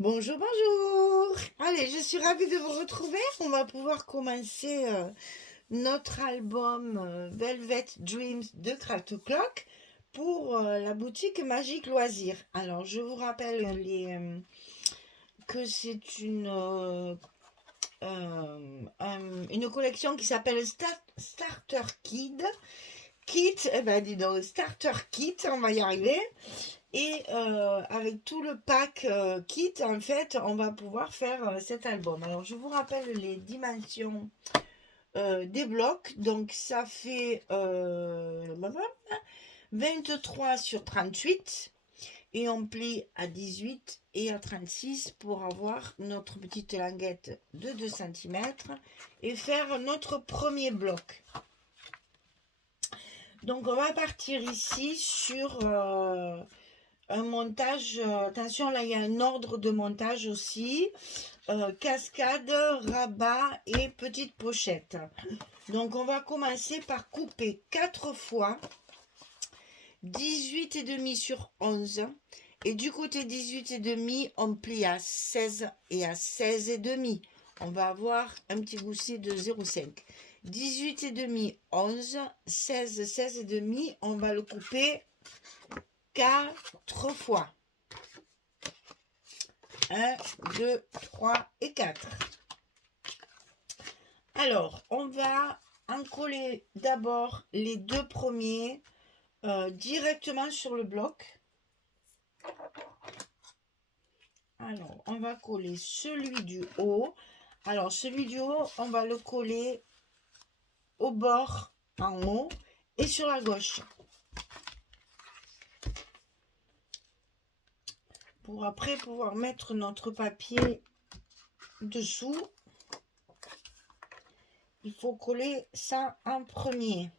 Bonjour, bonjour. Allez, je suis ravie de vous retrouver. On va pouvoir commencer notre album Velvet Dreams de Craft Clock pour la boutique Magique Loisirs. Alors, je vous rappelle que c'est une collection qui s'appelle Starter Kit. Eh ben, dis donc, Starter Kit, on va y arriver. Et avec tout le pack kit, en fait, on va pouvoir faire cet album. Alors, je vous rappelle les dimensions des blocs. Donc, ça fait 23 sur 38. Et on plie à 18 et à 36 pour avoir notre petite languette de 2 cm et faire notre premier bloc. Donc, on va partir ici sur un montage, attention là il y a un ordre de montage aussi, cascade, rabat et petite pochette. Donc on va commencer par couper 4 fois 18,5 sur 11 et du côté 18,5 on plie à 16 et à 16,5 on va avoir un petit gousset de 0,5. 18,5 11 16 16,5 on va le couper 4 fois. 1, 2, 3 et 4. Alors, on va en coller d'abord les deux premiers directement sur le bloc. Alors, on va coller celui du haut. Alors, celui du haut, on va le coller au bord en haut et sur la gauche. Pour après pouvoir mettre notre papier dessous, il faut coller ça en premier.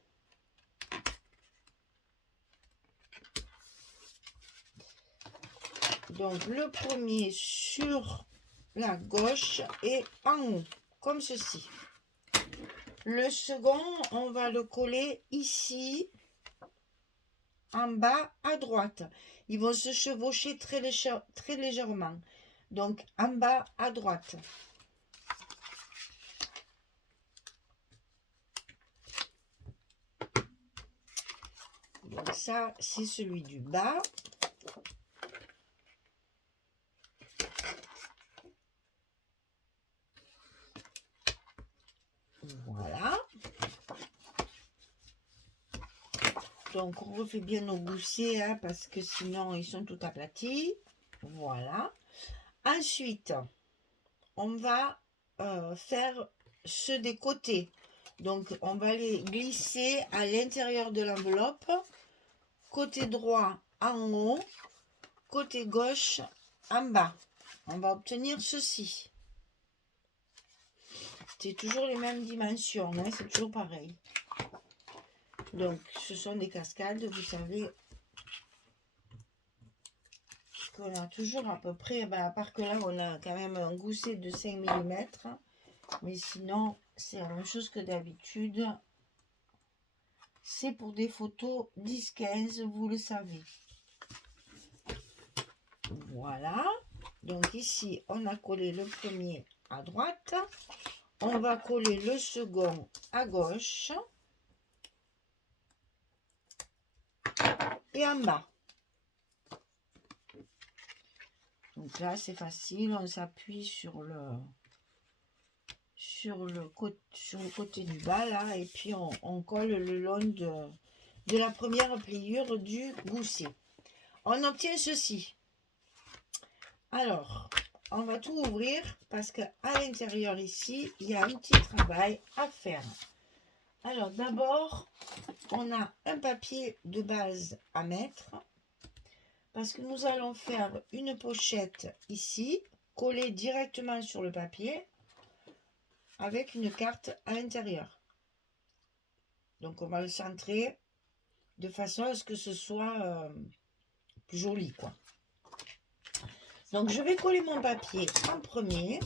Donc le premier sur la gauche et en haut, comme ceci. Le second, on va le coller ici, en bas à droite. Ils vont se chevaucher très légèrement. Donc en bas à droite. Donc ça, c'est celui du bas. Voilà. Donc on refait bien nos goussets hein, parce que sinon ils sont tout aplatis. Voilà. Ensuite, on va faire ceux des côtés. Donc on va les glisser à l'intérieur de l'enveloppe. Côté droit en haut, côté gauche en bas. On va obtenir ceci. C'est toujours les mêmes dimensions, hein, c'est toujours pareil. Donc ce sont des cascades, vous savez qu'on a toujours à peu près, à part que là on a quand même un gousset de 5 mm, mais sinon c'est la même chose que d'habitude. C'est pour des photos 10-15, vous le savez. Voilà. Donc ici, on a collé le premier à droite. On va coller le second à gauche. Et en bas. Donc là, c'est facile. On s'appuie sur le côté du bas là. Et puis, on colle le long de la première pliure du gousset. On obtient ceci. Alors, on va tout ouvrir parce qu'à l'intérieur ici, il y a un petit travail à faire. Alors, d'abord, on a un papier de base à mettre parce que nous allons faire une pochette ici, collée directement sur le papier avec une carte à l'intérieur. Donc, on va le centrer de façon à ce que ce soit plus joli, quoi. Donc, je vais coller mon papier en premier.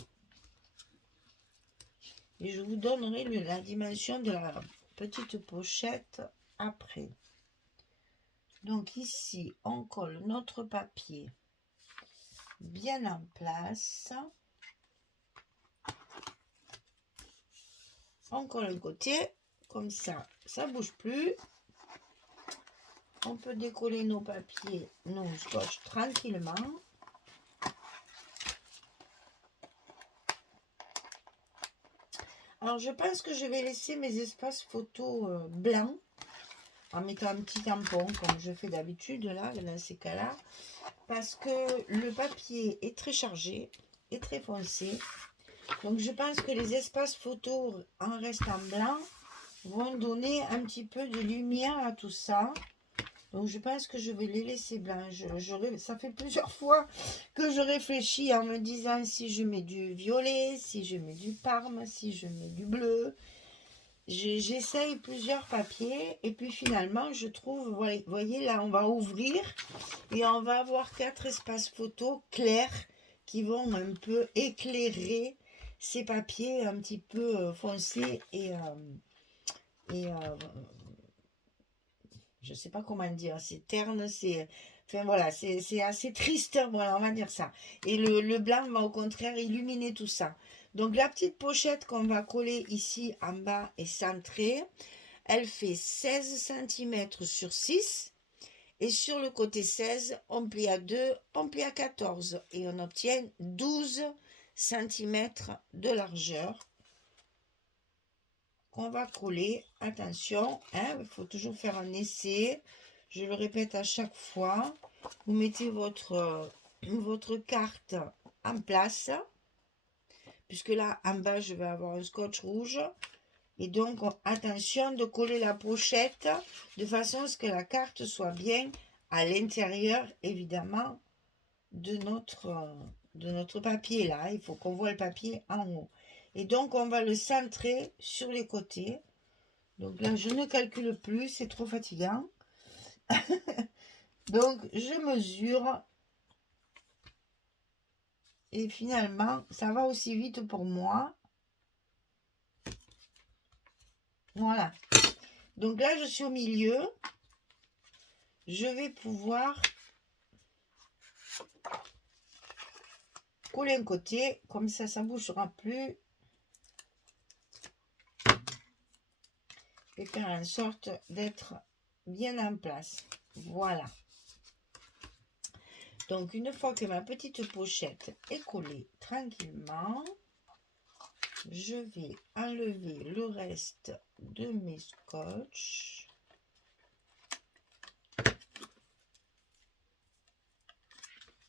Et je vous donnerai la dimension de la petite pochette après. Donc ici, on colle notre papier bien en place. On colle un côté, comme ça, ça bouge plus. On peut décoller nos papiers, nos scotch tranquillement. Alors, je pense que je vais laisser mes espaces photos blancs en mettant un petit tampon, comme je fais d'habitude, là, dans ces cas-là. Parce que le papier est très chargé et très foncé. Donc, je pense que les espaces photos en restant blanc vont donner un petit peu de lumière à tout ça. Donc, je pense que je vais les laisser blancs. Ça fait plusieurs fois que je réfléchis en me disant si je mets du violet, si je mets du parme, si je mets du bleu. J'essaye plusieurs papiers et puis finalement, je trouve, vous voyez, là, on va ouvrir et on va avoir 4 espaces photos clairs qui vont un peu éclairer ces papiers un petit peu foncés et je sais pas comment dire, c'est terne, c'est, enfin voilà, c'est assez triste, voilà, on va dire ça. Et le blanc va au contraire illuminer tout ça. Donc la petite pochette qu'on va coller ici en bas est centrée. Elle fait 16 cm sur 6. Et sur le côté 16, on plie à 2, on plie à 14. Et on obtient 12 cm de largeur qu'on va coller. Attention, hein, il faut toujours faire un essai. Je le répète à chaque fois. Vous mettez votre carte en place. Puisque là, en bas, je vais avoir un scotch rouge. Et donc, attention de coller la pochette de façon à ce que la carte soit bien à l'intérieur, évidemment, de notre papier. Là, il faut qu'on voit le papier en haut. Et donc, on va le centrer sur les côtés. Donc là, je ne calcule plus, c'est trop fatigant. Donc, je mesure. Et finalement, ça va aussi vite pour moi. Voilà. Donc là, je suis au milieu. Je vais pouvoir coller un côté. Comme ça ne bougera plus. Et faire en sorte d'être bien en place. Voilà. Donc, une fois que ma petite pochette est collée tranquillement, je vais enlever le reste de mes scotch.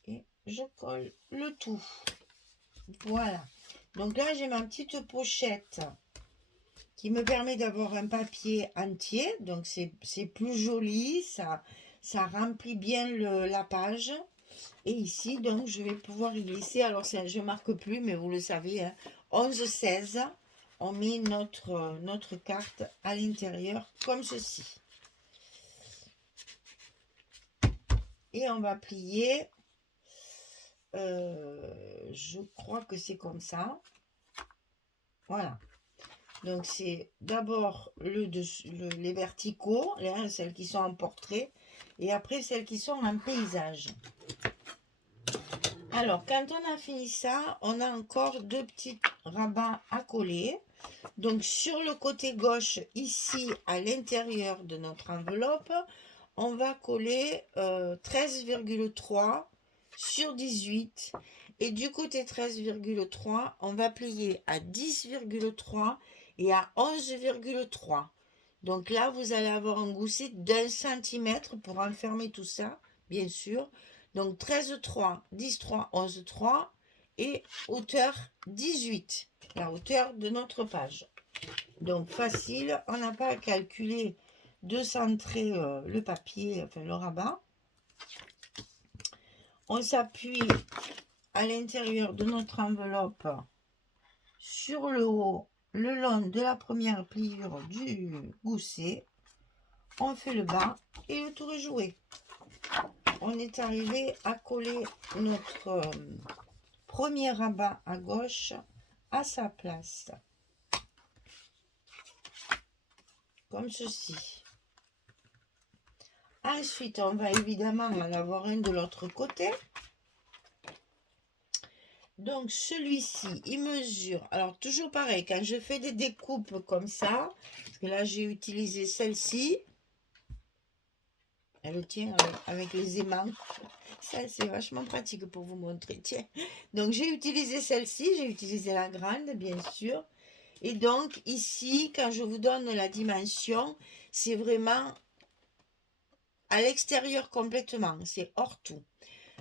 Et je colle le tout. Voilà. Donc là, j'ai ma petite pochette qui me permet d'avoir un papier entier. Donc, c'est plus joli. Ça remplit bien la page. Et ici, donc, je vais pouvoir y glisser. Alors, je ne marque plus, mais vous le savez, hein, 11-16. On met notre carte à l'intérieur comme ceci. Et on va plier. Je crois que c'est comme ça. Voilà. Donc, c'est d'abord les verticaux, celles qui sont en portrait, et après celles qui sont en paysage. Alors, quand on a fini ça, on a encore 2 petits rabats à coller. Donc, sur le côté gauche, ici, à l'intérieur de notre enveloppe, on va coller 13,3 sur 18. Et du côté 13,3, on va plier à 10,3 et à 11,3. Donc là, vous allez avoir un gousset d'1 cm pour enfermer tout ça, bien sûr. Donc 13,3, 10,3, 11,3 et hauteur 18, la hauteur de notre page. Donc facile, on n'a pas à calculer de centrer le papier, enfin le rabat. On s'appuie à l'intérieur de notre enveloppe sur le haut, le long de la première pliure du gousset. On fait le bas et le tour est joué. On est arrivé à coller notre premier rabat à gauche à sa place. Comme ceci. Ensuite, on va évidemment en avoir un de l'autre côté. Donc celui-ci, il mesure, alors toujours pareil, quand je fais des découpes comme ça, parce que là j'ai utilisé celle-ci, elle tient avec les aimants, ça c'est vachement pratique pour vous montrer, tiens. Donc j'ai utilisé celle-ci, j'ai utilisé la grande bien sûr, et donc ici, quand je vous donne la dimension, c'est vraiment à l'extérieur complètement, c'est hors tout.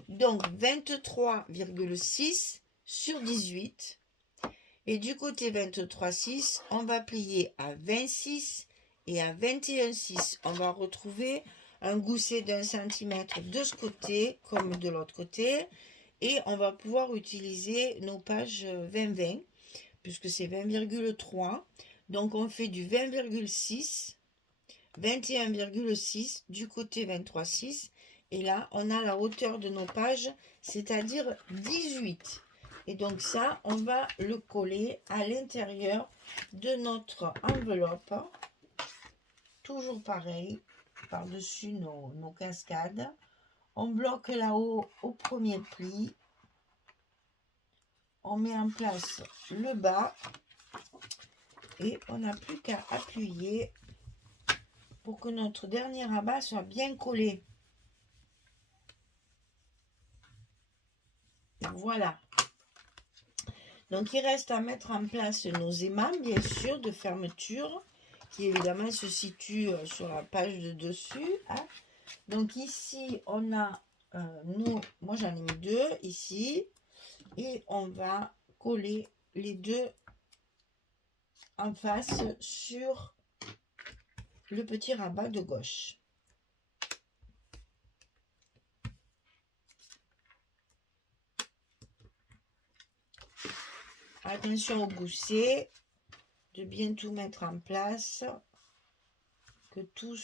Donc 23,6 sur 18. Et du côté 23,6, on va plier à 26 et à 21,6. On va retrouver un gousset d'1 cm de ce côté comme de l'autre côté. Et on va pouvoir utiliser nos pages 20-20 puisque c'est 20,3. Donc on fait du 20,6, 21,6 du côté 23,6. Et là, on a la hauteur de nos pages, c'est-à-dire 18. Et donc ça, on va le coller à l'intérieur de notre enveloppe. Toujours pareil, par-dessus nos cascades. On bloque là-haut au premier pli. On met en place le bas. Et on n'a plus qu'à appuyer pour que notre dernier rabat soit bien collé. Voilà. Donc il reste à mettre en place nos aimants, bien sûr, de fermeture, qui évidemment se situent sur la page de dessus. Hein. Donc ici, on a, moi j'en ai mis 2 ici, et on va coller les 2 en face sur le petit rabat de gauche. Attention au gousset, de bien tout mettre en place, que tout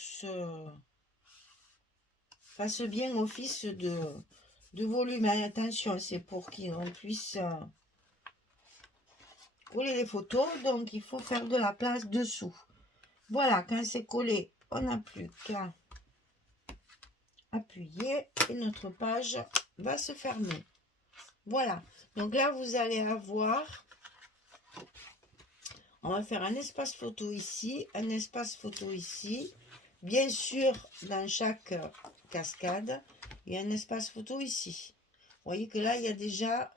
fasse bien office de volume. Attention, c'est pour qu'on puisse coller les photos, donc il faut faire de la place dessous. Voilà, quand c'est collé, on n'a plus qu'à appuyer et notre page va se fermer. Voilà, donc là vous allez avoir, on va faire un espace photo ici, un espace photo ici, bien sûr dans chaque cascade, il y a un espace photo ici. Vous voyez que là il y a déjà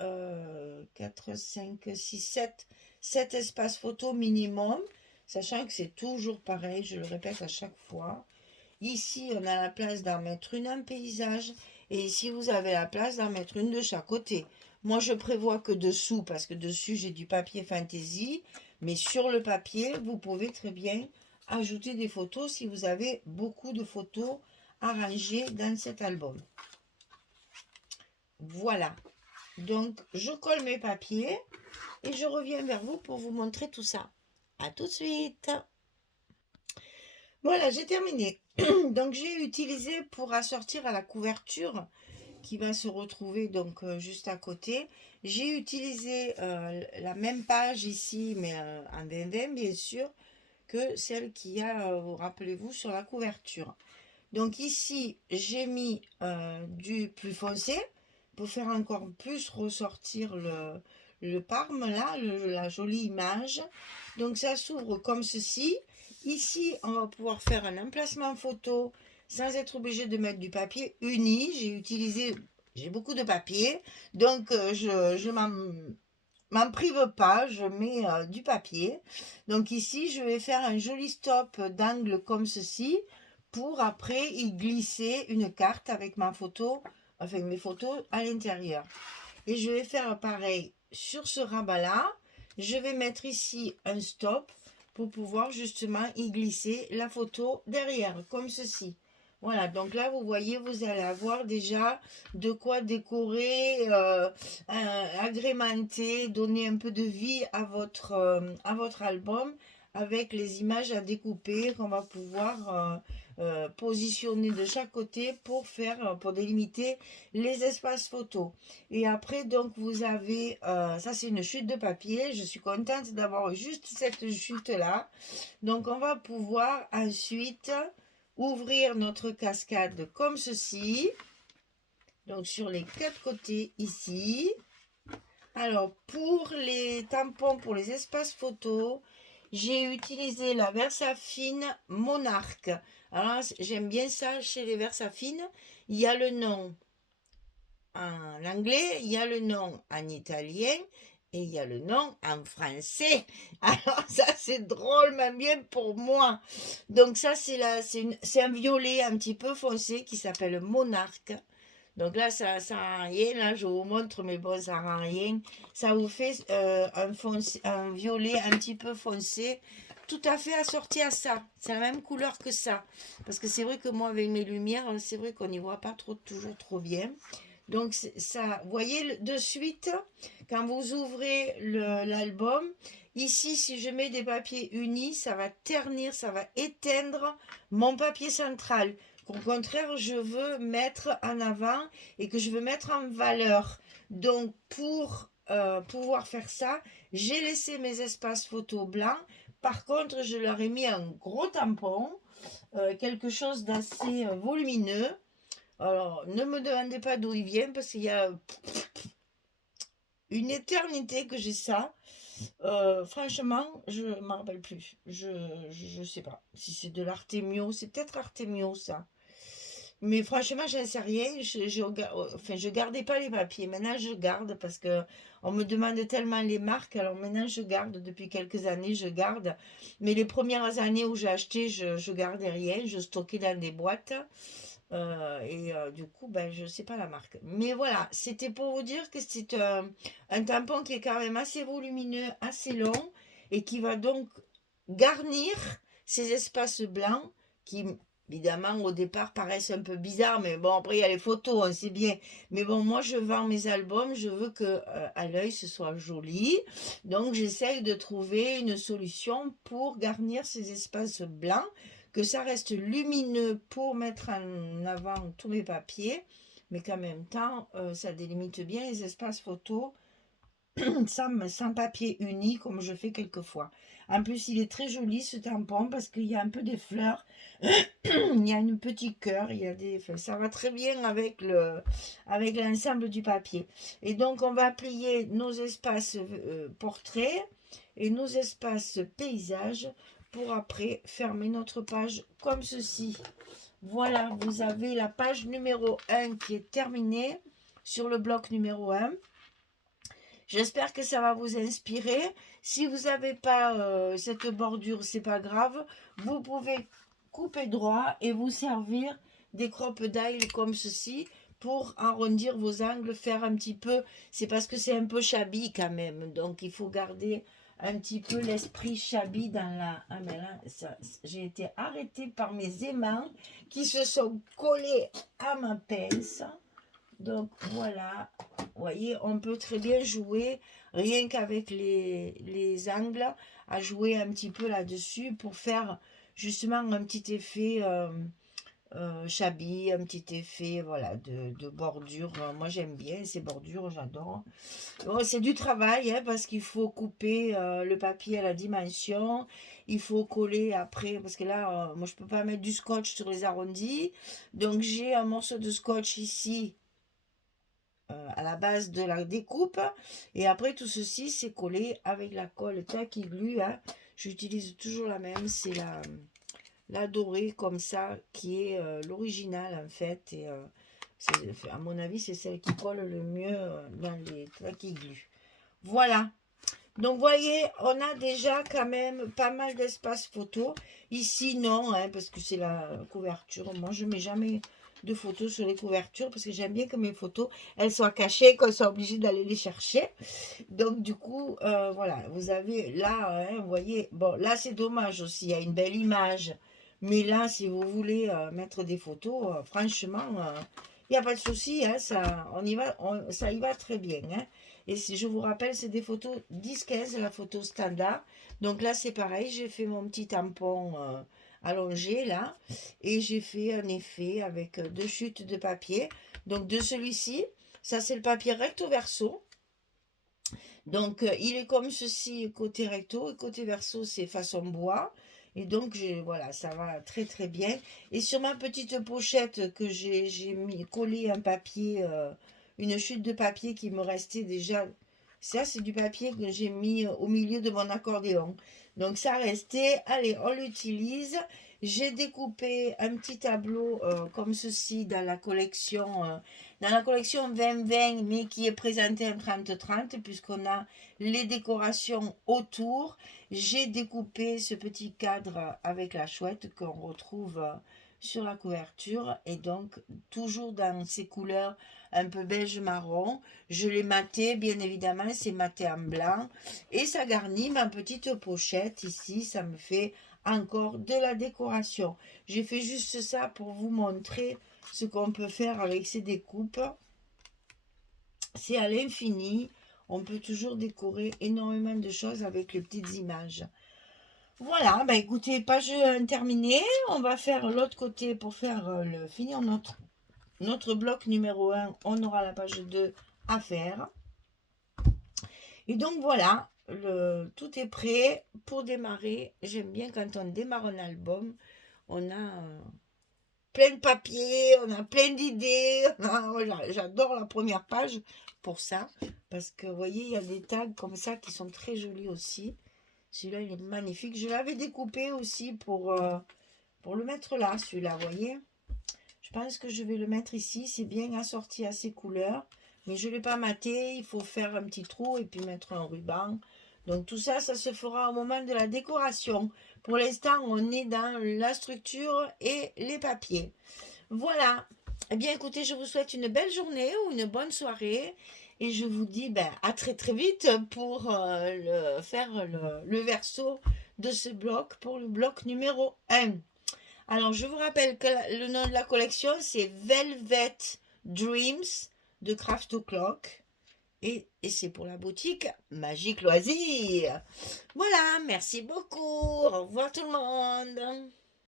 4, 5, 6, 7 espaces photo minimum, sachant que c'est toujours pareil, je le répète à chaque fois. Ici, on a la place d'en mettre une en paysage. Et ici, vous avez la place d'en mettre une de chaque côté. Moi, je prévois que dessous, parce que dessus, j'ai du papier fantaisie. Mais sur le papier, vous pouvez très bien ajouter des photos si vous avez beaucoup de photos à ranger dans cet album. Voilà. Donc, je colle mes papiers et je reviens vers vous pour vous montrer tout ça. À tout de suite. Voilà, j'ai terminé. Donc j'ai utilisé pour assortir à la couverture qui va se retrouver donc juste à côté. J'ai utilisé la même page ici, mais en 20-20 bien sûr, que celle qu'il y a, rappelez-vous, sur la couverture. Donc ici, j'ai mis du plus foncé pour faire encore plus ressortir le parme, là, la jolie image. Donc ça s'ouvre comme ceci. Ici, on va pouvoir faire un emplacement photo sans être obligé de mettre du papier uni. J'ai beaucoup de papier, donc je m'en prive pas, je mets du papier. Donc ici, je vais faire un joli stop d'angle comme ceci pour après y glisser une carte avec ma photo, enfin mes photos à l'intérieur. Et je vais faire pareil sur ce rabat-là. Je vais mettre ici un stop pour pouvoir justement y glisser la photo derrière, comme ceci. Voilà, donc là, vous voyez, vous allez avoir déjà de quoi décorer, agrémenter, donner un peu de vie à votre album avec les images à découper qu'on va pouvoir positionner de chaque côté pour délimiter les espaces photos. Et après, donc, vous avez, ça c'est une chute de papier. Je suis contente d'avoir juste cette chute-là. Donc, on va pouvoir ensuite ouvrir notre cascade comme ceci. Donc, sur les 4 côtés ici. Alors, pour les tampons, pour les espaces photos, j'ai utilisé la Versafine Monarch. Alors, j'aime bien ça chez les Versafines. Il y a le nom en anglais, il y a le nom en italien et il y a le nom en français. Alors, ça, c'est drôlement bien pour moi. Donc, ça, c'est un violet un petit peu foncé qui s'appelle Monarch. Donc là, ça rend rien. Là, je vous montre, mais bon, ça rend rien. Ça vous fait un violet un petit peu foncé, tout à fait assorti à ça. C'est la même couleur que ça. Parce que c'est vrai que moi, avec mes lumières, c'est vrai qu'on n'y voit pas toujours trop bien. Donc ça, vous voyez de suite, quand vous ouvrez l'album, ici, si je mets des papiers unis, ça va ternir, ça va éteindre mon papier central. Au contraire, je veux mettre en avant et que je veux mettre en valeur. Donc, pour pouvoir faire ça, j'ai laissé mes espaces photos blancs. Par contre, je leur ai mis un gros tampon, quelque chose d'assez volumineux. Alors, ne me demandez pas d'où il vient parce qu'il y a une éternité que j'ai ça. Franchement, je ne m'en rappelle plus. Je sais pas si c'est de l'Artemio. C'est peut-être Artemio ça. Mais franchement, j'en sais rien. Enfin, je gardais pas les papiers. Maintenant, je garde parce que on me demande tellement les marques. Alors maintenant, je garde. Depuis quelques années, je garde. Mais les premières années où j'ai acheté, je gardais rien. Je stockais dans des boîtes. Du coup, ben, je sais pas la marque. Mais voilà, c'était pour vous dire que c'est un tampon qui est quand même assez volumineux, assez long, et qui va donc garnir ces espaces blancs qui, évidemment, au départ paraissent un peu bizarres, mais bon, après, il y a les photos, on sait bien. Mais bon, moi, je vends mes albums, je veux que à l'œil, ce soit joli. Donc, j'essaye de trouver une solution pour garnir ces espaces blancs, que ça reste lumineux pour mettre en avant tous mes papiers, mais qu'en même temps, ça délimite bien les espaces photos sans papier uni comme je fais quelquefois. En plus, il est très joli ce tampon parce qu'il y a un peu des fleurs, il y a un petit cœur, il y a des, enfin, ça va très bien avec l'ensemble du papier. Et donc, on va plier nos espaces portraits et nos espaces paysages pour après fermer notre page comme ceci. Voilà, vous avez la page numéro 1 qui est terminée sur le bloc numéro 1. J'espère que ça va vous inspirer. Si vous n'avez pas cette bordure, c'est pas grave. Vous pouvez couper droit et vous servir des crop-dail comme ceci pour arrondir vos angles, faire un petit peu. C'est parce que c'est un peu shabby quand même. Donc il faut garder un petit peu l'esprit shabby dans la... Ah mais là, j'ai été arrêtée par mes aimants qui se sont collés à ma pince. Donc voilà, vous voyez, on peut très bien jouer, rien qu'avec les angles, à jouer un petit peu là-dessus pour faire justement un petit effet shabby, un petit effet voilà, de bordure. Moi j'aime bien ces bordures, j'adore. Bon, c'est du travail hein, parce qu'il faut couper le papier à la dimension, il faut coller après, parce que là, moi je peux pas mettre du scotch sur les arrondis. Donc j'ai un morceau de scotch ici à la base de la découpe et après tout ceci c'est collé avec la colle tacky glue hein. J'utilise toujours la même, c'est la dorée comme ça qui est l'original en fait et à mon avis c'est celle qui colle le mieux dans les tacky glue. Voilà, donc voyez on a déjà quand même pas mal d'espace photo ici. Non hein, parce que c'est la couverture, moi je mets jamais de photos sur les couvertures parce que j'aime bien que mes photos elles soient cachées, qu'on soit obligé d'aller les chercher. Donc du coup voilà, vous avez là hein, vous voyez, bon là c'est dommage aussi, il y a une belle image, mais là si vous voulez mettre des photos franchement il n'y a pas de souci hein, ça on y va, ça y va très bien hein. Et si je vous rappelle, c'est des photos 10-15, la photo standard. Donc là, c'est pareil, j'ai fait mon petit tampon allongé là. Et j'ai fait un effet avec deux chutes de papier. Donc de celui-ci, ça c'est le papier recto verso. Donc il est comme ceci côté recto et côté verso c'est façon bois. Et donc voilà, ça va très très bien. Et sur ma petite pochette que j'ai mis collé un papier, une chute de papier qui me restait déjà. Ça, c'est du papier que j'ai mis au milieu de mon accordéon. Donc, ça restait. Allez, on l'utilise. J'ai découpé un petit tableau comme ceci dans la collection 2020, mais qui est présenté en 30-30, puisqu'on a les décorations autour. J'ai découpé ce petit cadre avec la chouette qu'on retrouve sur la couverture, et donc toujours dans ces couleurs un peu beige marron. Je l'ai maté, bien évidemment, c'est maté en blanc, et ça garnit ma petite pochette ici. Ça me fait encore de la décoration. J'ai fait juste ça pour vous montrer ce qu'on peut faire avec ces découpes. C'est à l'infini. On peut toujours décorer énormément de choses avec les petites images. Voilà, bah écoutez, page 1 terminée. On va faire l'autre côté pour finir notre bloc numéro 1. On aura la page 2 à faire. Et donc voilà, tout est prêt pour démarrer. J'aime bien quand on démarre un album, on a plein de papier, on a plein d'idées. J'adore la première page pour ça, parce que vous voyez, il y a des tags comme ça qui sont très jolis aussi. Celui-là, il est magnifique. Je l'avais découpé aussi pour le mettre là, celui-là, vous voyez. Je pense que je vais le mettre ici. C'est bien assorti à ces couleurs. Mais je ne l'ai pas maté. Il faut faire un petit trou et puis mettre un ruban. Donc tout ça, ça se fera au moment de la décoration. Pour l'instant, on est dans la structure et les papiers. Voilà. Eh bien, écoutez, je vous souhaite une belle journée ou une bonne soirée. Et je vous dis à très très vite pour faire le verso de ce bloc pour le bloc numéro 1. Alors, je vous rappelle que le nom de la collection, c'est Velvet Dreams de Craft O'Clock. Et c'est pour la boutique Magique Loisir. Voilà, merci beaucoup. Au revoir tout le monde.